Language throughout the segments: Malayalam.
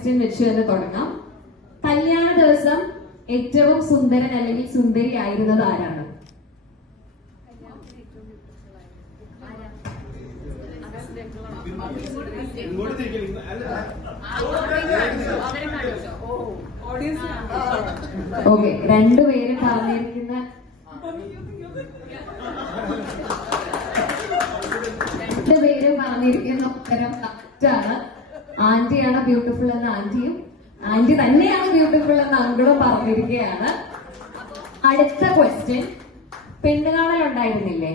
ക്വസ്റ്റ്യൻ വെച്ച് തന്നെ തുടങ്ങാം. കല്യാണ ദിവസം ഏറ്റവും സുന്ദരൻ അല്ലെങ്കിൽ സുന്ദരി ആയിരുന്നത് ആരാണ്? ഓക്കെ, രണ്ടുപേരും പറഞ്ഞിരിക്കുന്ന ഉത്തരം കറക്റ്റാണ്. ആന്റിയാണ് ബ്യൂട്ടിഫുൾ എന്ന ആന്റിയും ആന്റി തന്നെയാണ് ബ്യൂട്ടിഫുൾ എന്ന അങ്കിളും പറഞ്ഞിരിക്കുകയാണ്. അടുത്ത ക്വസ്റ്റ്യൻ, പെണ്ണുകാണൽ ഉണ്ടായിരുന്നില്ലേ?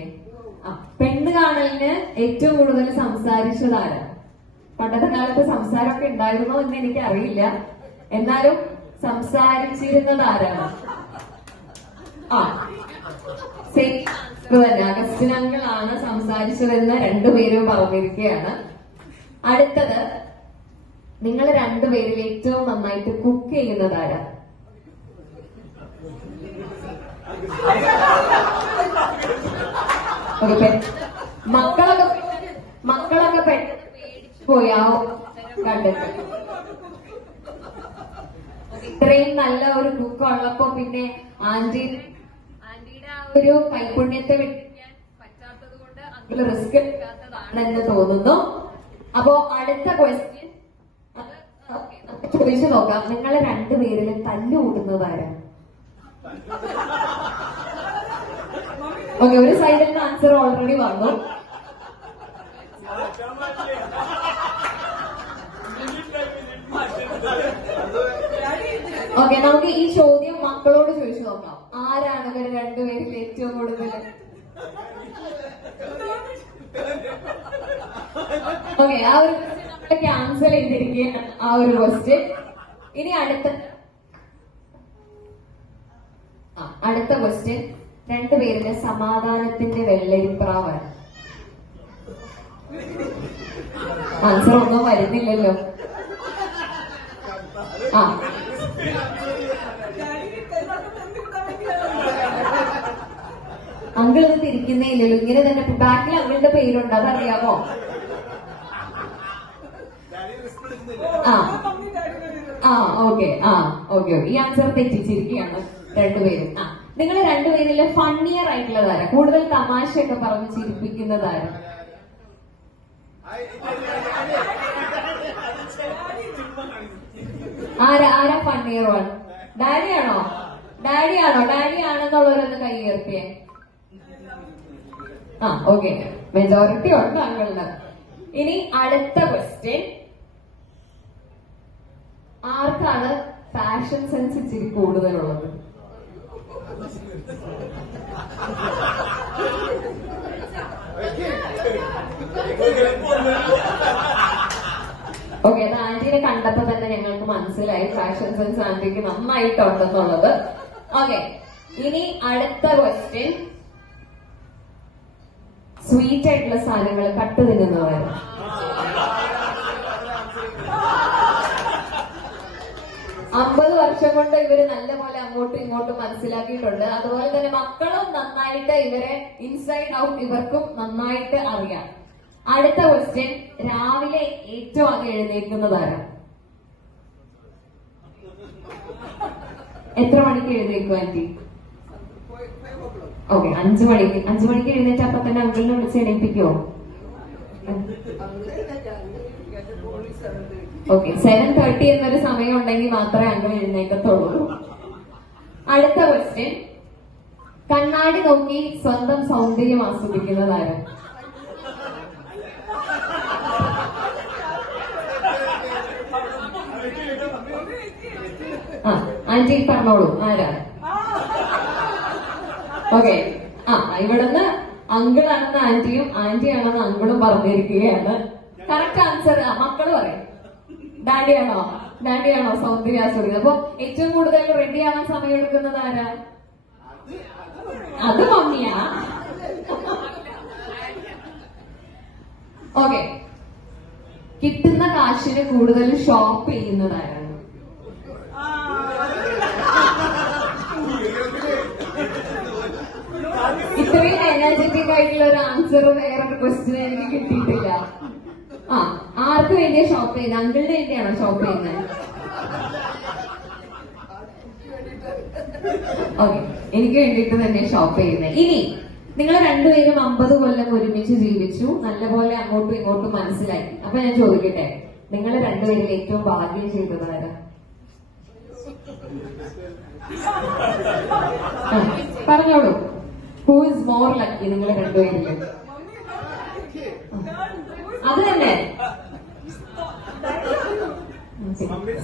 പെണ്ണുകാണലിന് ഏറ്റവും കൂടുതൽ സംസാരിച്ചതാണ്. പണ്ടത്തെ കാലത്ത് സംസാരമൊക്കെ ഉണ്ടായിരുന്നോ എന്ന് എനിക്ക് അറിയില്ല, എന്നാലും സംസാരിച്ചിരുന്നത് ആരാണ്? തന്നെ അഗസ്റ്റിൻ അങ്കിളാണ് സംസാരിച്ചതെന്ന് രണ്ടുപേരും പറഞ്ഞിരിക്കുകയാണ്. അടുത്തത്, നിങ്ങൾ രണ്ടുപേരിൽ ഏറ്റവും നന്നായിട്ട് കുക്ക് ചെയ്യുന്നത് ആരാ? മക്കളൊക്കെ പോയാ കണ്ടിട്ട് ഇത്രയും നല്ല ഒരു കുക്ക് ഉള്ളപ്പോ പിന്നെ ആന്റിയുടെ ആ ഒരു കൈപുണ്യത്തെ വെട്ടിക്കാൻ പറ്റാത്തത് കൊണ്ട് അങ്കിൾ റിസ്ക് എടുക്കാത്തതാണെന്ന് തോന്നുന്നു. അപ്പോ അടുത്ത ക്വസ്റ്റ്യൻ ചോദിച്ചു നോക്കാം, നിങ്ങളെ രണ്ടുപേരിൽ തല്ലുകൂടുന്നത് ആരാ? ഓക്കെ, ഒരു സൈഡിൽ നിന്ന് ആൻസർ ഓൾറെഡി വന്നു. ഓക്കെ, നമുക്ക് ഈ ചോദ്യം മക്കളോട് ചോദിച്ചു നോക്കാം. ആരാണ് ഇവർ രണ്ടുപേരിൽ ഏറ്റവും കൂടുതൽ? ഓക്കെ, ആ ഒരു ക്വസ്റ്റ്യൻ നമ്മൾ ക്യാൻസൽ ചെയ്തിരിക്കുകയാണ്, ആ ഒരു ക്വസ്റ്റ്യൻ. ഇനി അടുത്ത ക്വസ്റ്റ്യൻ, രണ്ടുപേരിലെ സമാധാനത്തിന്റെ വെള്ളരിപ്രാവാണ്. ആൻസർ ഒന്നും വരുന്നില്ലല്ലോ. അങ്കിൾ ഇത് തിരിക്കുന്നേ ഇല്ലല്ലോ, ഇങ്ങനെ തന്നെ ബാക്കിൽ അങ്കിളുടെ പേരുണ്ട്, അതറിയാമോ? ഓക്കെ, ഈ ആൻസർ തെറ്റിച്ചിരിക്കുകയാണ് രണ്ടുപേരും. നിങ്ങൾ രണ്ടുപേരിലെ ഫണ്ണിയർ ആയിട്ടുള്ളതാരാ? കൂടുതൽ തമാശയൊക്കെ പറഞ്ഞ് ചിരിപ്പിക്കുന്നതാരാ? ആരാ ഫണ്ണിയർ വൺ? ഡാഡിയാണോ? ഡാഡിയാണെന്നുള്ളവരൊന്ന് കൈ ഉയർത്തിയേ. ഓക്കെ, മെജോറിറ്റി ഉണ്ട് അങ്കിളിന്. ഇനി അടുത്ത ക്വസ്റ്റ്യൻ, ആർക്കാണ് ഫാഷൻ സെൻസ് ഇച്ചിരി കൂടുതലുള്ളത്? ഓക്കെ, അത് ആന്റിനെ കണ്ടപ്പോ തന്നെ ഞങ്ങൾക്ക് മനസ്സിലായി ഫാഷൻ സെൻസ് ആന്റിക്ക് നന്നായിട്ടുണ്ടെന്നുള്ളത്. ഓക്കെ, ഇനി അടുത്ത ക്വസ്റ്റ്യൻ, സ്വീറ്റ് ആയിട്ടുള്ള സാധനങ്ങൾ കട്ട് തിന്നുന്നവരാണ്. അമ്പത് വർഷം കൊണ്ട് ഇവര് നല്ലപോലെ അങ്ങോട്ടും ഇങ്ങോട്ടും മനസ്സിലാക്കിയിട്ടുണ്ട്. അതുപോലെ തന്നെ മക്കളും നന്നായിട്ട് ഇവരെ ഇൻസൈഡ് ഔട്ട് ഇവർക്കും നന്നായിട്ട് അറിയാം. അടുത്ത ക്വസ്റ്റ്യൻ, രാവിലെ ഏറ്റവും ആദ്യം എഴുന്നേൽക്കുന്നതാരാ? എത്ര മണിക്ക് എഴുന്നേൽക്കും ആന്റി? ഓക്കെ, 5 മണിക്ക് എഴുന്നേറ്റ് അപ്പൊ തന്നെ അങ്കിളിനെ വിളിച്ച് എണീപ്പിക്കുമോ? ഓക്കെ, 7:30 എന്നൊരു സമയം ഉണ്ടെങ്കിൽ മാത്രമേ അങ്കിൾ എഴുന്നേക്കത്തുള്ളൂ. അടുത്ത ക്വസ്റ്റ്യൻ, കണ്ണാടി നോക്കി സ്വന്തം സൗന്ദര്യം ആസ്വദിക്കുന്നതാരാ? ആന്റി പറഞ്ഞോളൂ, ആരാ? ഓക്കെ, ഇവിടുന്ന് അങ്കിളാണെന്ന് ആന്റിയും ആന്റിയാണെന്ന് അങ്കിളും പറഞ്ഞിരിക്കുകയാണ്. കറക്റ്റ് ആൻസർ മക്കള് പറയും. ഡാഡിയാണോ സൗന്ദര്യം ആസ്വദിക്കുന്നത്? അപ്പൊ ഏറ്റവും കൂടുതൽ റെഡി ആവാൻ സമയം എടുക്കുന്നത് ആരാ? അത് മമ്മിയാ. ഓക്കെ, കിട്ടുന്ന കാശിന് കൂടുതൽ ഷോപ്പ് ചെയ്യുന്നത് ആരാണ്? ഇത്രയും എനർജറ്റിക് ആയിട്ടുള്ള ഒരു ആൻസർ വേറൊരു ക്വസ്റ്റ്യൻ എനിക്ക് കിട്ടിയിട്ടില്ല. ആ, ആർക്ക് വേണ്ടിയാ ഷോപ്പ് ചെയ്യുന്നത്? അങ്കിളിന് വേണ്ടിയാണോ ഷോപ്പ് ചെയ്യുന്നത്? ഓക്കെ, എനിക്ക് വേണ്ടിയിട്ട് തന്നെ ഷോപ്പ് ചെയ്യുന്നത്. ഇനി നിങ്ങൾ രണ്ടുപേരും 50 കൊല്ലം ഒരുമിച്ച് ജീവിച്ചു, നല്ലപോലെ അങ്ങോട്ടും ഇങ്ങോട്ടും മനസ്സിലാക്കി. അപ്പൊ ഞാൻ ചോദിക്കട്ടെ, നിങ്ങൾ രണ്ടുപേരും ഏറ്റവും ഭാഗ്യം ചെയ്തത് ആരാ? പറഞ്ഞോളൂ. ഹൂ ഇസ് മോർ ലക്കി നിങ്ങൾ രണ്ടുപേരില്? അത് തന്നെ,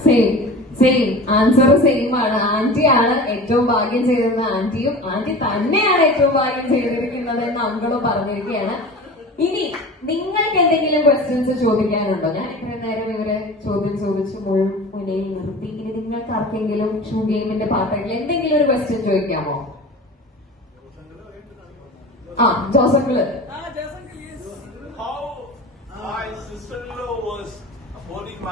സെയിം സെയിം ആൻസർ സെയിം ആണ്. ആന്റിയാണ് ഏറ്റവും ഭാഗ്യം ചെയ്തതെന്ന് ആന്റിയും, ആന്റി തന്നെയാണ് ഏറ്റവും ഭാഗ്യം ചെയ്തിരിക്കുന്നത് എന്ന് അങ്കിളും പറഞ്ഞിരിക്കുകയാണ്. ഇനി നിങ്ങൾക്ക് എന്തെങ്കിലും ക്വസ്റ്റ്യൻസ് ചോദിക്കാനുണ്ടോ? ഞാൻ ഇത്രയും നേരം ഇവരെ ചോദ്യം ചോദിച്ച് മുന്നിൽ നിർത്തി. ഇനി നിങ്ങൾക്ക് ആർക്കെങ്കിലും ഷൂ ഗെയിമിന്റെ പാർട്ടായിട്ട് എന്തെങ്കിലും ഒരു ക്വസ്റ്റ്യൻ ചോദിക്കാമോ? ആ, ജോസഫില്. How my sister-in-law was holding my